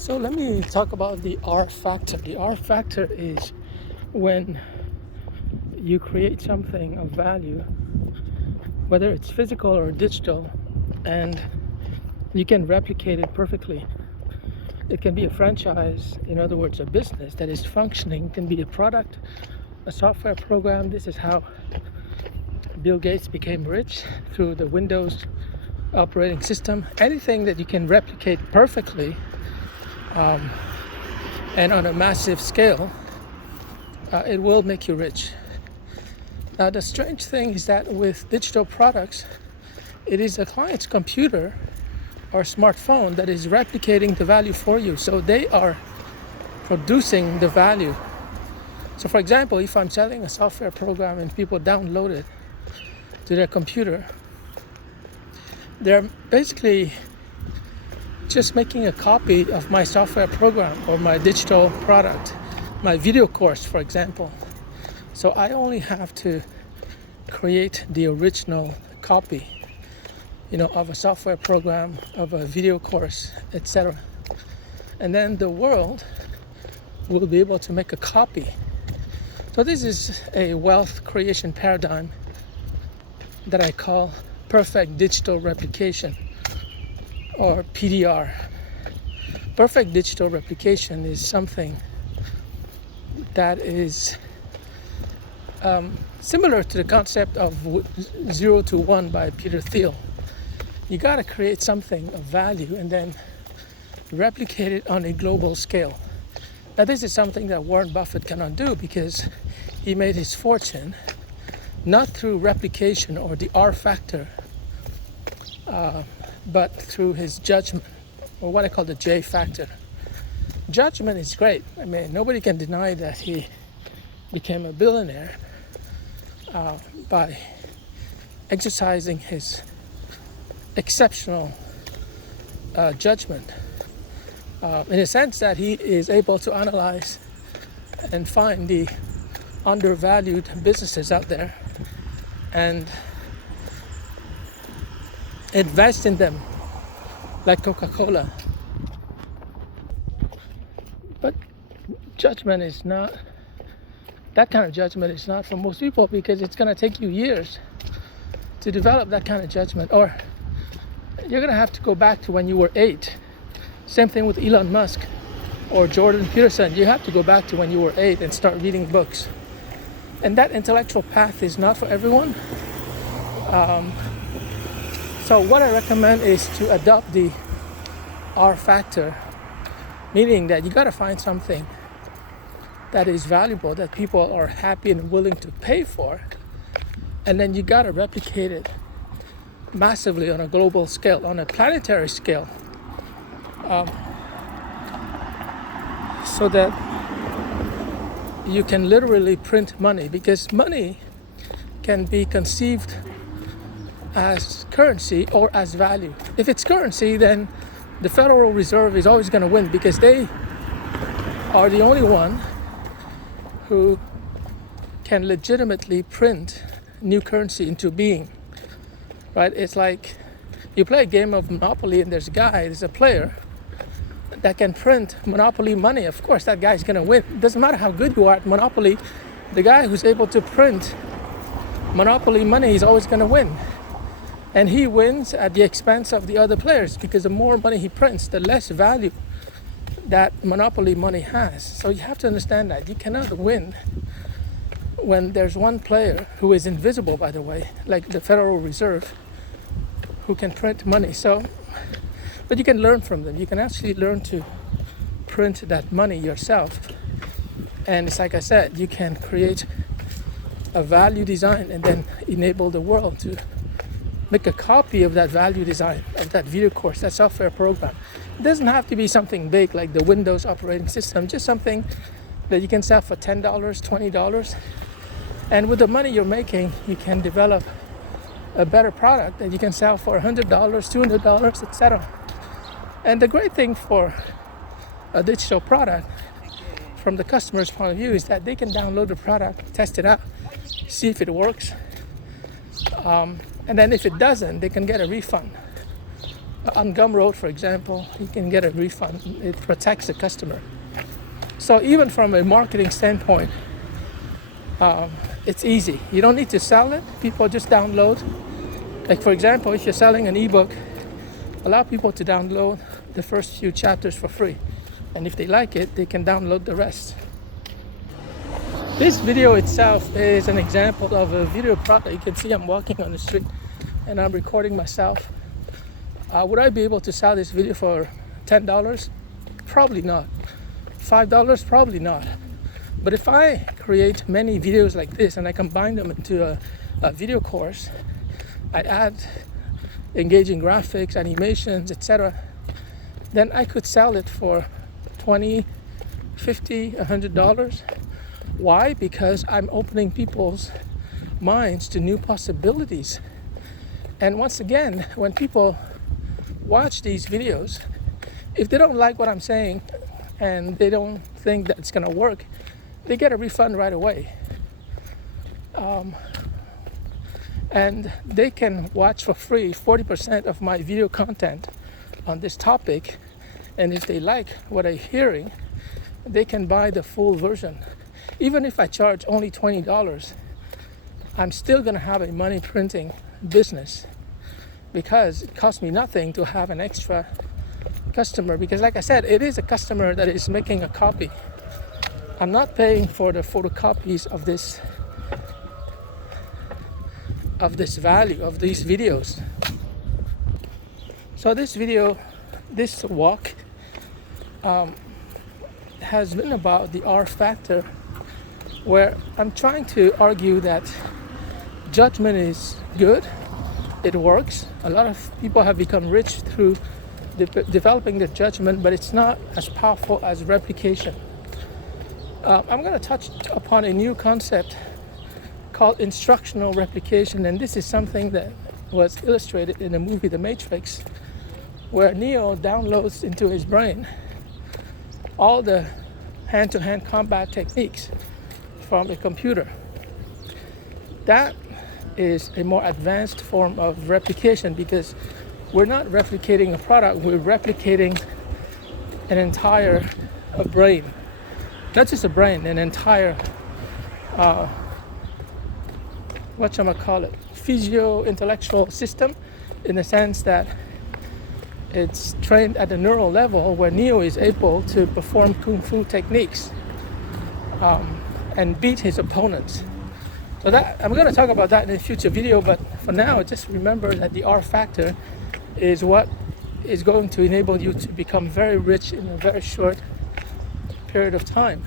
So let me talk about the R factor. The R factor is when you create something of value, whether it's physical or digital, and you can replicate it perfectly. It can be a franchise, in other words, a business that is functioning. It can be a product, a software program. This is how Bill Gates became rich, through the Windows operating system. Anything that you can replicate perfectly and on a massive scale, it will make you rich. Now, the strange thing is that with digital products, it is a client's computer or smartphone that is replicating the value for you. So they are producing the value. So for example, if I'm selling a software program and people download it to their computer, they're basically just making a copy of my software program or my digital product, my video course, for example. So I only have to create the original copy, of a software program, of a video course, etc. And then the world will be able to make a copy. So this is a wealth creation paradigm that I call perfect digital replication, or PDR. Perfect digital replication is something that is similar to the concept of 0 to 1 by Peter Thiel. You got to create something of value and then replicate it on a global scale. Now, this is something that Warren Buffett cannot do because he made his fortune not through replication or the R factor, but through his judgment, or what I call the J factor. Judgment is great. I mean, nobody can deny that he became a billionaire by exercising his exceptional judgment, in a sense that he is able to analyze and find the undervalued businesses out there and invest in them, like Coca-Cola. But judgment is not, that kind of judgment is not for most people, because it's going to take you years to develop that kind of judgment, or you're going to have to go back to when you were 8. Same thing with Elon Musk or Jordan Peterson. You have to go back to when you were 8 and start reading books. And that intellectual path is not for everyone. So what I recommend is to adopt the R factor, meaning that you got to find something that is valuable, that people are happy and willing to pay for, and then you got to replicate it massively on a global scale, on a planetary scale, so that you can literally print money, because money can be conceived as currency or as value. If it's currency, then the Federal Reserve is always going to win, because they are the only one who can legitimately print new currency into being, right? It's like you play a game of Monopoly and there's a player that can print Monopoly money. Of course, that guy's going to win. It doesn't matter how good you are at Monopoly. The guy who's able to print Monopoly money is always going to win. And he wins at the expense of the other players, because the more money he prints, the less value that Monopoly money has. So you have to understand that you cannot win when there's one player who is invisible, by the way, like the Federal Reserve, who can print money. So, but you can learn from them. You can actually learn to print that money yourself. And it's like I said, you can create a value design and then enable the world to make a copy of that value design, of that video course, that software program. It doesn't have to be something big like the Windows operating system, just something that you can sell for $10, $20. And with the money you're making, you can develop a better product that you can sell for $100, $200, etc. And the great thing for a digital product, from the customer's point of view, is that they can download the product, test it out, see if it works. And then if it doesn't, they can get a refund. On Gumroad, for example, you can get a refund. It protects the customer. So even from a marketing standpoint, it's easy. You don't need to sell it. People just download. Like for example, if you're selling an ebook, allow people to download the first few chapters for free. And if they like it, they can download the rest. This video itself is an example of a video product. You can see I'm walking on the street and I'm recording myself. Would I be able to sell this video for $10? Probably not. $5? Probably not. But if I create many videos like this and I combine them into a video course, I add engaging graphics, animations, etc., then I could sell it for $20, $50, $100. Why? Because I'm opening people's minds to new possibilities. And once again, when people watch these videos, if they don't like what I'm saying and they don't think that it's going to work, they get a refund right away. And they can watch for free 40% of my video content on this topic. And if they like what they're hearing, they can buy the full version. Even if I charge only $20, I'm still going to have a money printing business because it costs me nothing to have an extra customer. Because like I said, it is a customer that is making a copy. I'm not paying for the photocopies of this value of these videos. So this video, this walk has been about the R factor, where I'm trying to argue that judgment is good, it works. A lot of people have become rich through developing the judgment, but it's not as powerful as replication. I'm going to touch upon a new concept called instructional replication, and this is something that was illustrated in the movie The Matrix, where Neo downloads into his brain all the hand-to-hand combat techniques from a computer. That is a more advanced form of replication because we're not replicating a product, we're replicating an entire brain. Not just a brain, an entire physio-intellectual system, in the sense that it's trained at the neural level where Neo is able to perform kung fu techniques and beat his opponents. So that I'm going to talk about that in a future video, but for now, just remember that the R factor is what is going to enable you to become very rich in a very short period of time.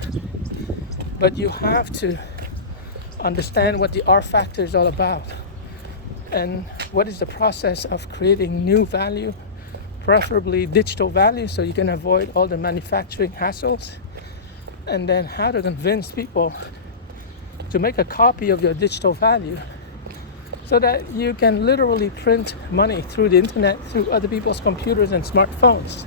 But you have to understand what the R factor is all about and what is the process of creating new value, preferably digital value, so you can avoid all the manufacturing hassles, and then how to convince people to make a copy of your digital value so that you can literally print money through the internet, through other people's computers and smartphones.